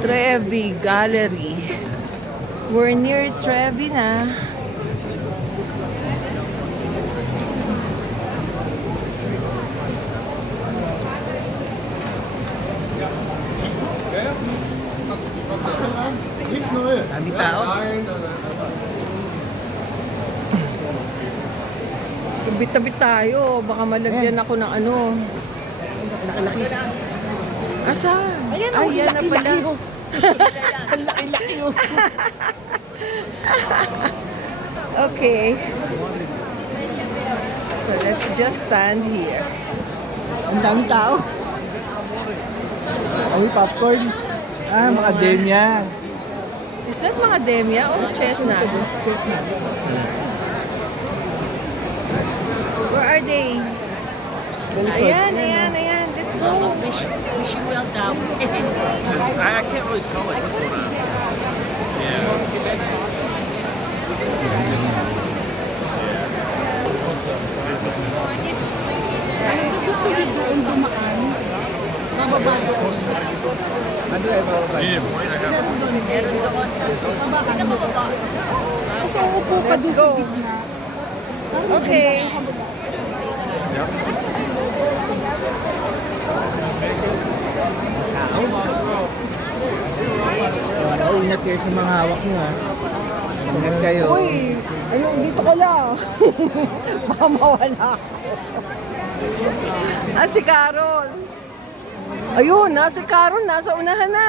Trevi Gallery. We're near Trevi na. Dami tao. Bit-bit tayo. Baka malagyan ako ng ano. Laki-laki. Asan? Ayan, Ay, yan na pala. laki-laki. Ang laki-laki oh. Okay. So let's just stand here. Ang dami tao. Ay, popcorn. Macadamia. Is that macadamia or chestnut? Chestnut. Where are they? Sa likod. Ayan, ayan, ayan. Let's go. Wish you well done. I can't really tell like what's going on. Yeah. Gusto niyo doon dumaan? Mababa doon. Ano ay bababa? You need a point. I got Mababa ka na. Kasi uupo ka Let's doon go. sa gitna. Okay. Ay, ingat kayo sa mga hawak nyo ha. Ingat kayo. Uy, ano, dito ka lang. Baka mawala ako. Si Carol. Ayun, si Carol, nasa unahan na.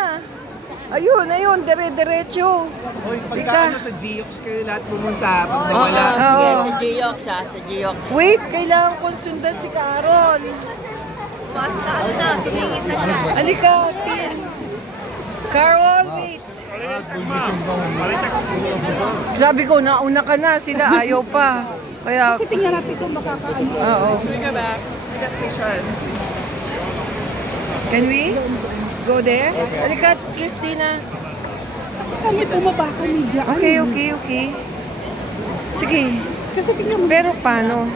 Ayun, ayun, dire-diretso. Hoy, Ika. sa Geox kayo lahat pumunta. Pag Oo. nawala. Sige, Oo. sa Geox siya, sa Geox. Wait, kailangan kong sundan si Carol. Basta ano na, sumingit na siya. Halika, Tin. Carol, wait. Sabi ko, nauna ka na. Sila ayaw pa. Kaya, Kasi tingnan natin kung makakaano. oo. Can we go there? Halika, Christina. Kaya bumaba ka ni Diyan. Okay, okay, okay. Sige. Kasi tingnan mo. Pero paano?